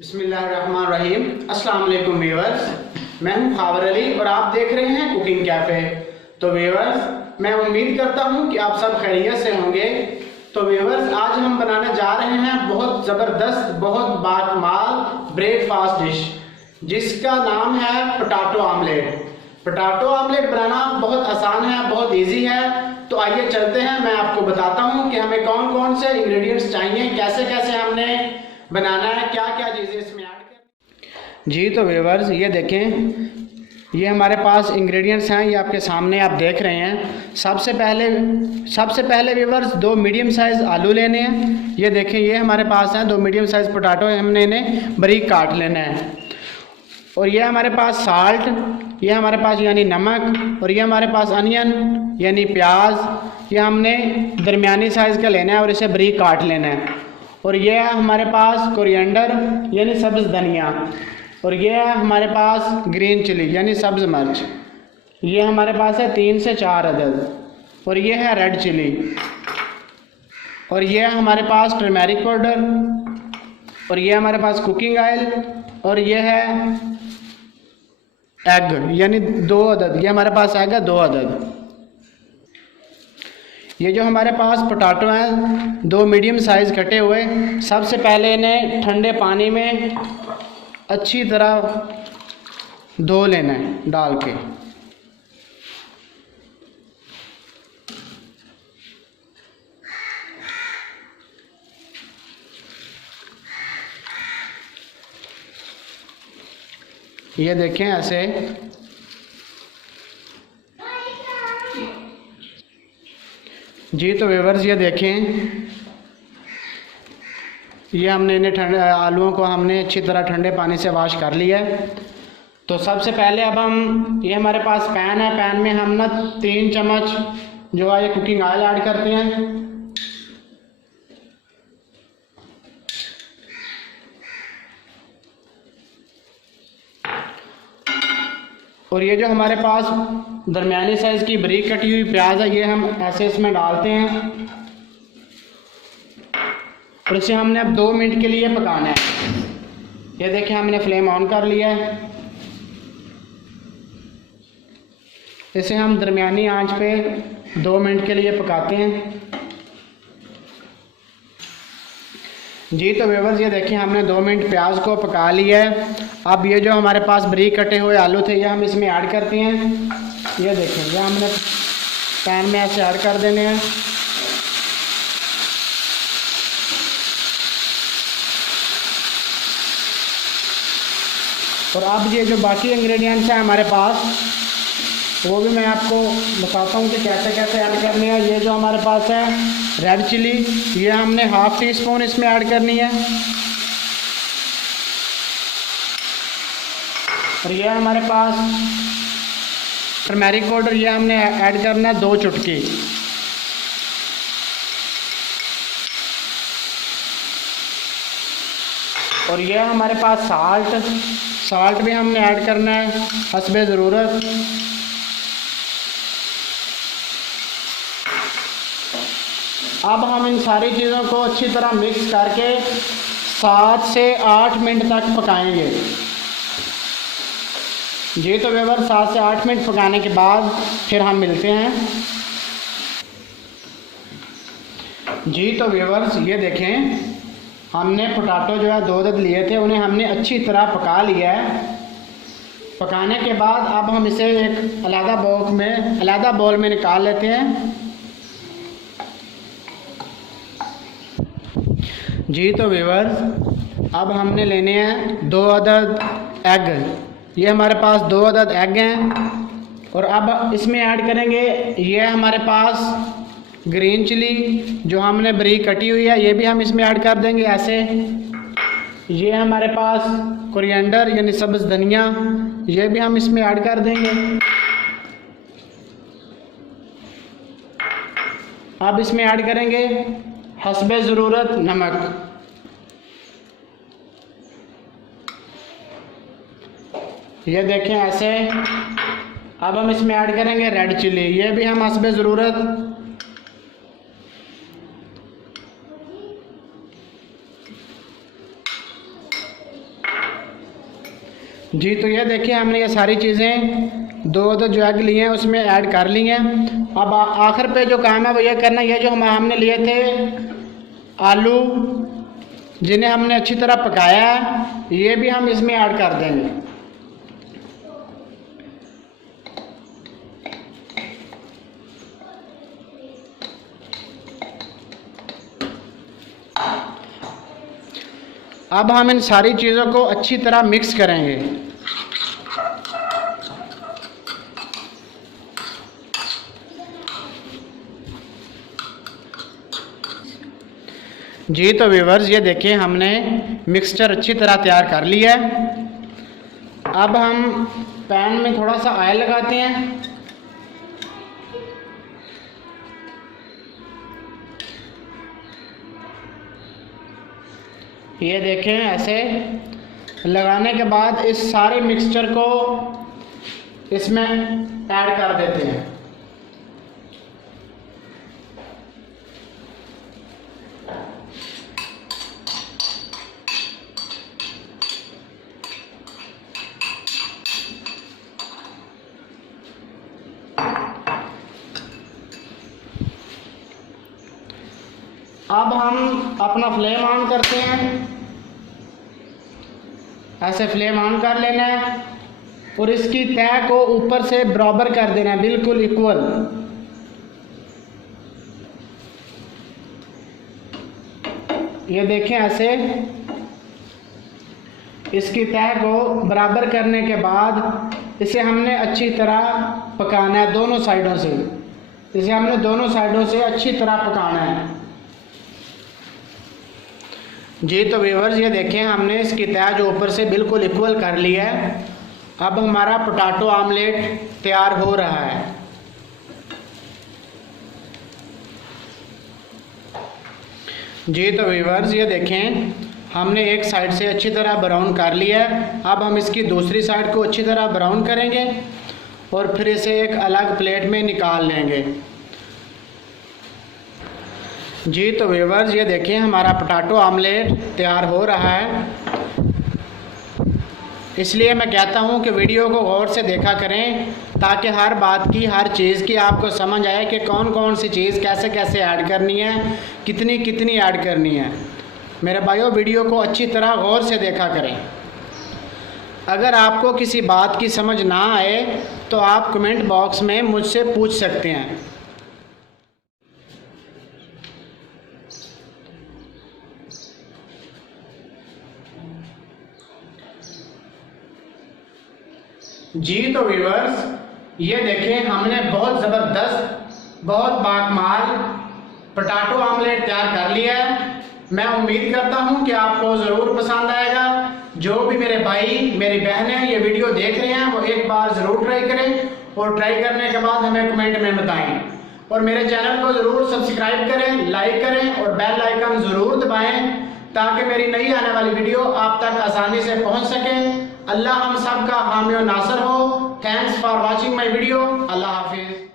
बिस्मिल्लाहिर्रहमानिर्रहीम। अस्सलाम वालेकुम व्यूअर्स, मैं हूं खावर अली और आप देख रहे हैं कुकिंग कैफ़े। तो व्यूअर्स, मैं उम्मीद करता हूं कि आप सब खैरियत से होंगे। तो व्यूअर्स, आज हम बनाने जा रहे हैं बहुत ज़बरदस्त, बहुत बाकमाल ब्रेकफास्ट डिश जिसका नाम है पोटैटो आमलेट। पोटैटो आमलेट बनाना बहुत आसान है, बहुत इजी है। तो आइए चलते हैं, मैं आपको बताता हूं कि हमें कौन कौन से इंग्रेडिएंट्स चाहिए, कैसे कैसे हमने बनाना है, क्या क्या चीज़ें इसमें ऐड कर। जी तो व्यूअर्स, ये देखें, ये हमारे पास इंग्रेडिएंट्स हैं, ये आपके सामने आप देख रहे हैं। सबसे पहले व्यूअर्स 2 मीडियम साइज़ आलू लेने हैं। ये देखें, ये हमारे पास हैं 2 मीडियम साइज़ पोटैटो, हमने इन्हें बारीक काट लेना है। और ये हमारे पास साल्ट, ये हमारे पास यानी नमक, और ये हमारे पास अनियन यानी प्याज, ये हमने दरमियानी साइज़ का लेना है और इसे बारीक काट लेना है। और ये है हमारे पास कोरिएंडर यानी सब्ज़ धनिया, और ये है हमारे पास ग्रीन चिली यानी सब्ज़ मिर्च, ये हमारे पास है 3 से 4 अदद, और ये है रेड चिली, और ये है हमारे पास टर्मेरिक पाउडर, और ये हमारे पास कुकिंग ऑयल, और ये है एग यानी 2 अदद, ये हमारे पास एग है 2 अदद। ये जो हमारे पास पोटैटो हैं 2 मीडियम साइज़ कटे हुए, सबसे पहले इन्हें ठंडे पानी में अच्छी तरह धो लेना है डाल के। ये देखें ऐसे। जी तो व्यूअर्स, ये देखें, ये हमने इन्हें आलूओं को हमने अच्छी तरह ठंडे पानी से वॉश कर लिया है। तो सबसे पहले अब हम, ये हमारे पास पैन है, पैन में हम ना 3 चम्मच जो है ये कुकिंग ऑयल ऐड करते हैं। और ये जो हमारे पास दरमियानी साइज़ की बारीक कटी हुई प्याज है, ये हम ऐसे इसमें डालते हैं, और इसे हमने अब 2 मिनट के लिए पकाना है। ये देखिए, हमने फ्लेम ऑन कर लिया है। इसे हम दरमियानी आंच पे 2 मिनट के लिए पकाते हैं। जी तो व्यूअर्स, ये देखिए, हमने 2 मिनट प्याज को पका लिया है। अब ये जो हमारे पास बारीक कटे हुए आलू थे, ये हम इसमें ऐड करते हैं। ये देखें, ये हमने पैन में ऐसे ऐड कर देने हैं। और अब ये जो बाकी इंग्रेडिएंट्स हैं हमारे पास, वो भी मैं आपको बताता हूँ कि कैसे कैसे ऐड करने हैं। ये जो हमारे पास है रेड चिली, ये हमने ½ टीस्पून इसमें ऐड करनी है। और ये हमारे पास टर्मेरिक पाउडर, ये हमने ऐड करना है 2 चुटकी। और ये हमारे पास साल्ट भी हमने ऐड करना है हस्बे ज़रूरत। अब हम इन सारी चीज़ों को अच्छी तरह मिक्स करके 7 से 8 मिनट तक पकाएंगे। जी तो व्यूअर्स, 7 से 8 मिनट पकाने के बाद फिर हम मिलते हैं। जी तो व्यूअर्स, ये देखें, हमने पोटैटो जो है 2 अदद लिए थे, उन्हें हमने अच्छी तरह पका लिया है। पकाने के बाद अब हम इसे एक अलग बाउल में निकाल लेते हैं। जी तो व्यूअर्स, अब हमने लेने हैं 2 अदद एग। ये हमारे पास 2 अदद एग हैं। और अब इसमें ऐड करेंगे, ये हमारे पास ग्रीन चिली जो हमने बारीक कटी हुई है, ये भी हम इसमें ऐड कर देंगे ऐसे। ये हमारे पास कोरिएंडर यानी सब्ज़ धनिया, ये भी हम इसमें ऐड कर देंगे। अब इसमें ऐड करेंगे हस्बे ज़रूरत नमक। ये देखें ऐसे। अब हम इसमें ऐड करेंगे रेड चिली, ये भी हम हस्बे ज़रूरत। जी तो ये देखिए हमने ये सारी चीज़ें दो जो एग लिए हैं उसमें ऐड कर ली हैं। अब आखिर पे जो काम है वो ये करना, ये जो हमने लिए थे आलू जिन्हें हमने अच्छी तरह पकाया है, ये भी हम इसमें ऐड कर देंगे। अब हम इन सारी चीज़ों को अच्छी तरह मिक्स करेंगे। जी तो व्यूअर्स ये देखिए हमने मिक्सचर अच्छी तरह तैयार कर लिया है। अब हम पैन में थोड़ा सा ऑयल लगाते हैं। ये देखें ऐसे लगाने के बाद इस सारे मिक्सचर को इसमें ऐड कर देते हैं। अब हम अपना फ्लेम ऑन करते हैं। ऐसे फ्लेम ऑन कर लेना है और इसकी तह को ऊपर से बराबर कर देना है, बिल्कुल इक्वल। ये देखें ऐसे इसकी तह को बराबर करने के बाद इसे हमने अच्छी तरह पकाना है दोनों साइडों से। इसे हमने दोनों साइडों से अच्छी तरह पकाना है। जी तो व्यूअर्स ये देखें हमने इसकी तह जो ऊपर से बिल्कुल इक्वल कर लिया है। अब हमारा पोटैटो आमलेट तैयार हो रहा है। जी तो व्यूअर्स ये देखें हमने एक साइड से अच्छी तरह ब्राउन कर लिया है। अब हम इसकी दूसरी साइड को अच्छी तरह ब्राउन करेंगे और फिर इसे एक अलग प्लेट में निकाल लेंगे। जी तो व्यूअर्स ये देखें हमारा पोटैटो आमलेट तैयार हो रहा है। इसलिए मैं कहता हूं कि वीडियो को गौर से देखा करें ताकि हर बात की, हर चीज़ की आपको समझ आए कि कौन कौन सी चीज़ कैसे कैसे ऐड करनी है, कितनी कितनी ऐड करनी है। मेरे भाइयों वीडियो को अच्छी तरह गौर से देखा करें। अगर आपको किसी बात की समझ ना आए तो आप कमेंट बॉक्स में मुझसे पूछ सकते हैं। जी तो व्यूअर्स ये देखें हमने बहुत ज़बरदस्त, बहुत बाकमाल पोटैटो आमलेट तैयार कर लिया है। मैं उम्मीद करता हूं कि आपको ज़रूर पसंद आएगा। जो भी मेरे भाई मेरी बहनें ये वीडियो देख रहे हैं वो एक बार ज़रूर ट्राई करें और ट्राई करने के बाद हमें कमेंट में बताएं। और मेरे चैनल को ज़रूर सब्सक्राइब करें, लाइक करें और बेल आइकन ज़रूर दबाएं ताकि मेरी नई आने वाली वीडियो आप तक आसानी से पहुंच सके। अल्लाह हम सब का हामी और नासर हो। Thanks for watching my video. अल्लाह हाफिज़।